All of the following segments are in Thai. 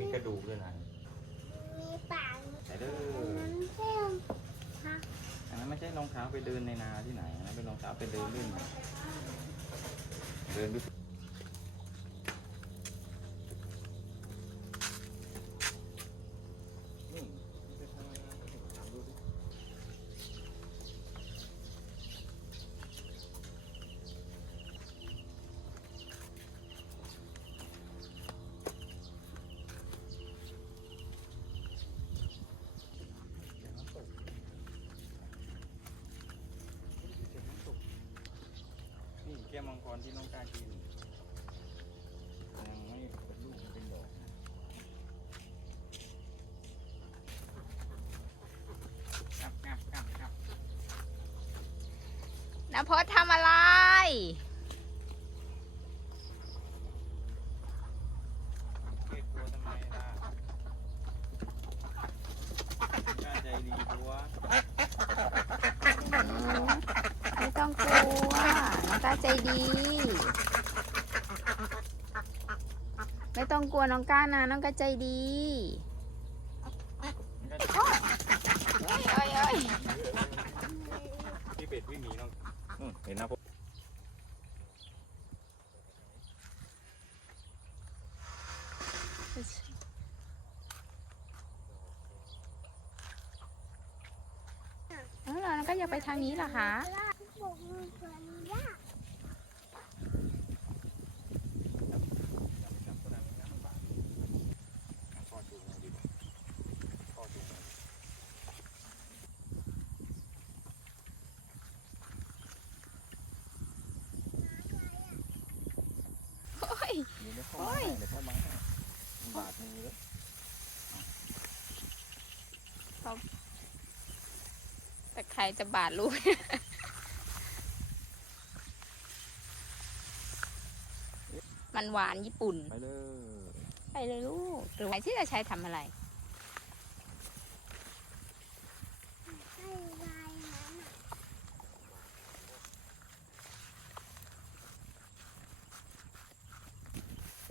มีกระดูกด้วยนะมีปากไหนเด้อนั้นเส้นค่ะอันนั้นไม่ใช่รองเท้าไปเดินในนาที่ไหนนะเป็นรองเท้าไปเดินเล่นเดินดูนี่ไปทำอะไรมาถามดูสิ นี่แก้วมังกรที่น้องการกินยังไม่เป็นลูกเป็นดอกนะครับครับครับนพดทำอะไร เก็บตัวทำไมล่ะการใจดีตัว ไม่ต้องกลัว น้อง ก้าใจดี ไม่ต้องกลัวน้องก้านะน้องก้าใจดีโอ้ยโอ้ยโอ้ยพี่เป็ดวิ่งหนีน้องเห็นนะผมเออน้องก้าอยากไปทางนี้เหรอคะ ลากบอกมือสวนยาก อย่าไปจับตัวนั้นนะมันบาดพ่อจูงมาดีกว่าพ่อจูงมา โอ้ยเดี๋ยวพ่อมาให้เดี๋ยวพ่อมาให้มันบาดมือแล้วแต่ใครจะบาดลูก มันหวานญี่ปุ่น ไปเลย ไปเลยลูก หรือไว้ที่จะใช้ทำอะไร ให้ลายนั้นน่ะ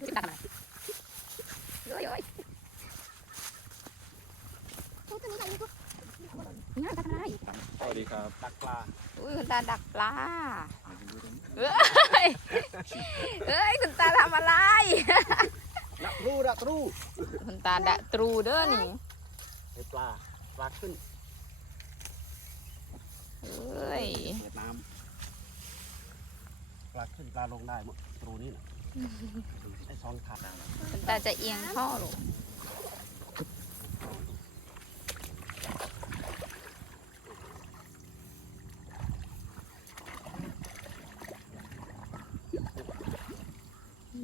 จะทำอะไรเอ้ยเอ้ย พูดตรงนี้ก่อนลูก นี่ทำอะไร สวัส ดีครับตักปลาอุ้ยคุณตาดักปลามาดูตรงนี้เอ้ยเอ้ยคุณตาทำอะไรดักรูดักรูคุณตาดะตรูเด้อนี่ให้ปลาปลาขึ้นเอ้ยเวียดนามปลาขึ้นปลาลงได้หมดตรูนี่นะไอ้ซองขาดคุณตาจะเอียงท่อลูก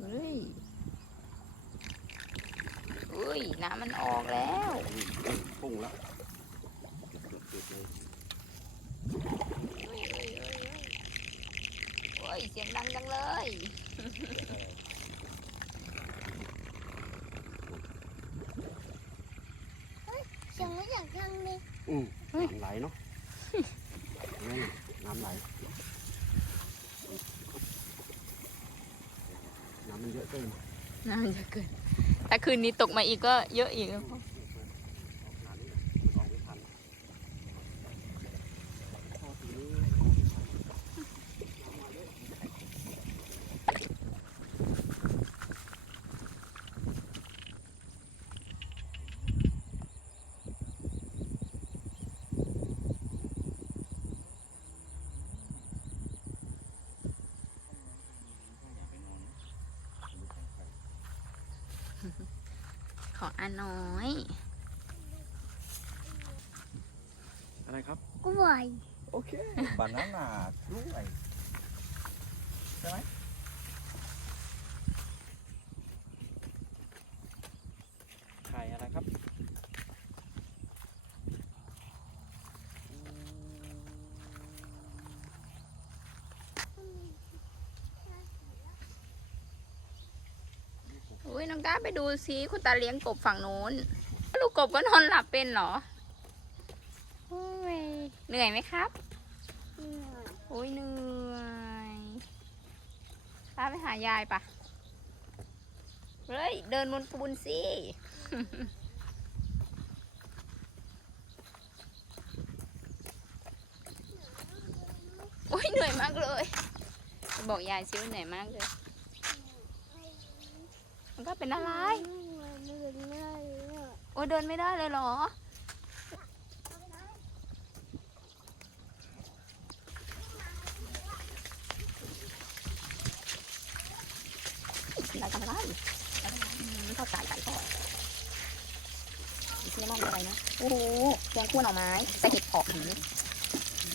เฮ้ยอุ้ย น้ำมันออกแล้วพุ่งแล้วโอ้ย เสียงดังจังเลยเสียงไม่จากทางนี้อืมน้ำไหลเนาะน้ำไหล น้ำ มันเยอะเกินน่าจะเกินถ้าคืนนี้ตกมาอีกก็เยอะอีกแล้วพ่อ ออกขนาดนี้ออกไม่ทันพอทีนี้น้ำมาเยอะ ของอาน้อย อะไรครับ กล้วย โอเค บานาน่ากล้วย ใช่ไหมไข่อะไรครับอืม อุ้ยน้องก้าไปดูซิคุณตาเลี้ยงกบฝั่งนู้น ลูกกบก็นอนหลับเป็นเหรอโอ้ยเหนื่อยไหมครับเหนื่อยโอ้ยเหนื่อยตาไปหายายปะเฮ้ยเดินบนปูนสิโอ้ยเหนื่อยมากเลย บอกยายซิว่าเหนื่อยมากเลย มันก็เป็นอะไร โอ้ยเดินไม่ได้เลยเหรอเราทำอะไรอืมทอดไก่ไก่ทอดซีนามอนอะไรนะ โอ้โหแกงคั่วหน่อไม้ใส่เห็ดเผาะหืม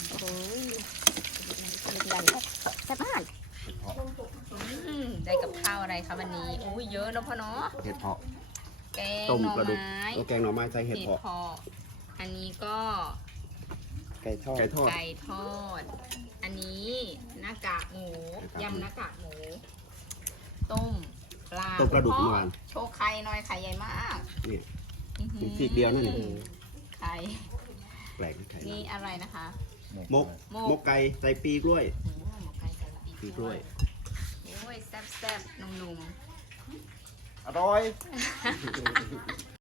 โอ้โหมีอะไรแซ่บแซ่บมากอืมได้กับข้าวอะไรคะวันนี้โอ้ยเยอะแล้วพ่อเนาะเห็ดเพาะแกงต้มหน่อกระดูกไม้แล้วแกงหน่อไม้ใส่เห็ดเห็ดเพาะเผาะอันนี้ก็ไก่ทอดไก่ทอด ไก่ทอด อันนี้หน้ากากหมูครับยำหน้ากากหมู ต้มปลาต้มกระดูกพ่อเมื่อวานโชว์ไข่หน่อยไข่ใหญ่มากนี่อื้อหือซีกเดียวนั่นนี่ไข่แปลกนะไข่นี่อะไรนะคะ มกหมมกกไก่ใส่ปีกล้วยโอ้หมกไก่ใส่ปีปีกล้วย โอ้ยแซ่บแซ่บๆนุ่มอร่อย ๆ